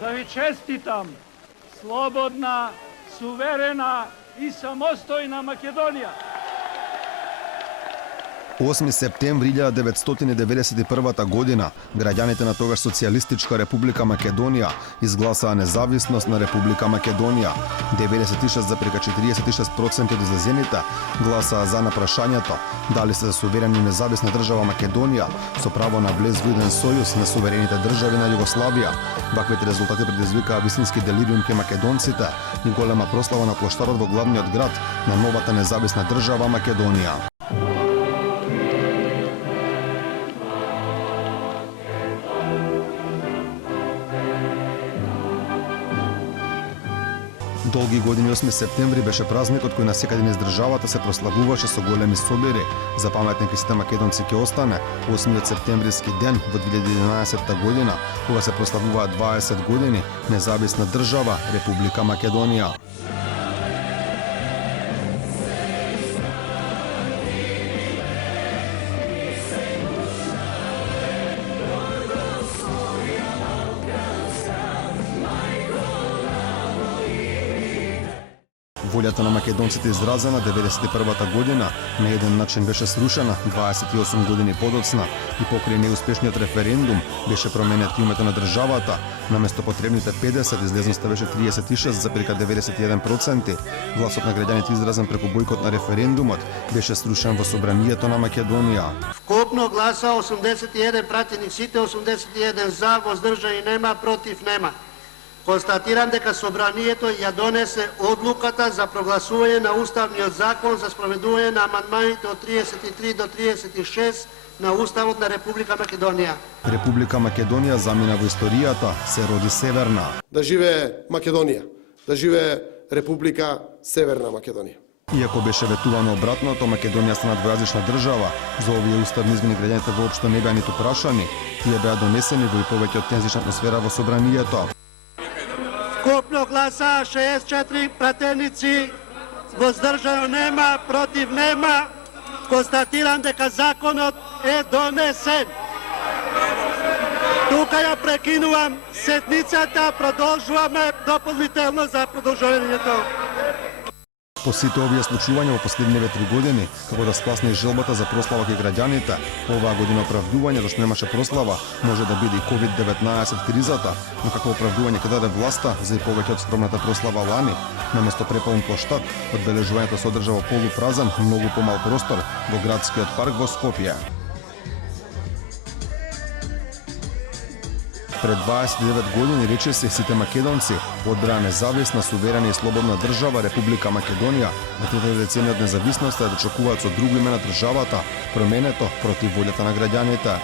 да ви честитам слободна, суверена и самостојна Македонија. 8 септември 1991 година граѓаните на тогаш Социјалистичка република Македонија изгласаа независност на Република Македонија. 96,46% од излезените гласаа за на прашањето дали се за суверена и независна држава Македонија со право на влез во еден сојуз на суверените држави на Југославија. Ваквите резултати предизвикаа вистински делириум ке македонците и голема прослава на плоштадот во главниот град на новата независна држава Македонија. Долги години 8 септември беше празникот кој насекаде низ државата се прославуваше со големи собери. За паметник сите македонци ќе остане 8 септемвриски ден во 2011 година, кога се прославуваат 20 години независна држава Република Македонија. Волјата на македонците изразена 1991 година на еден начин беше срушена 28 години подоцна и покрај неуспешниот референдум беше променет името на државата. Наместо потребните 50 излезноста беше 36,91%. Гласот на граѓаните изразен преку бојкот на референдумот беше срушен во собранието на Македонија. Вкупно гласа 81 пратеник, сите 81 за, воздржани нема, против нема. Констатирам дека собранието ја донесе одлуката за прогласување на Уставниот закон за спроведување на амандманите од 33 до 36 на Уставот на Република Македонија. Република Македонија замина во историјата, се роди Северна. Да живее Македонија, да живее Република Северна Македонија. Иако беше ветувано обратното, Македонија стана двојазична држава. За овие уставни измени граѓаните воопшто не беа ниту прашани, тие беа донесени во и повеќе од тензична атмосфера во собранието. Вкупно гласа 64 пратеници, воздржано нема, против нема. Констатирам дека законот е донесен. Тука ја прекинувам седницата, продолжуваме дополнително за продолжувањето. По сите овие случувања во последниве 3 години, како да спасне желбата за прослава кај граѓаните, оваа година оправдување зашто немаше прослава може да биде и COVID-19 кризата, но како оправдување ќе даде власта за и повеќе од скромната прослава лани, наместо преполн плоштад, одбележувањето се одржа во полупразен, многу помал простор во градскиот парк во Скопје. Пред 29 години речиси сите македонци одбраа независна, суверена и слободна држава Република Македонија, а трета деценија од независноста ја дочекуваат со друго име на државата, променето против волјата на граѓаните.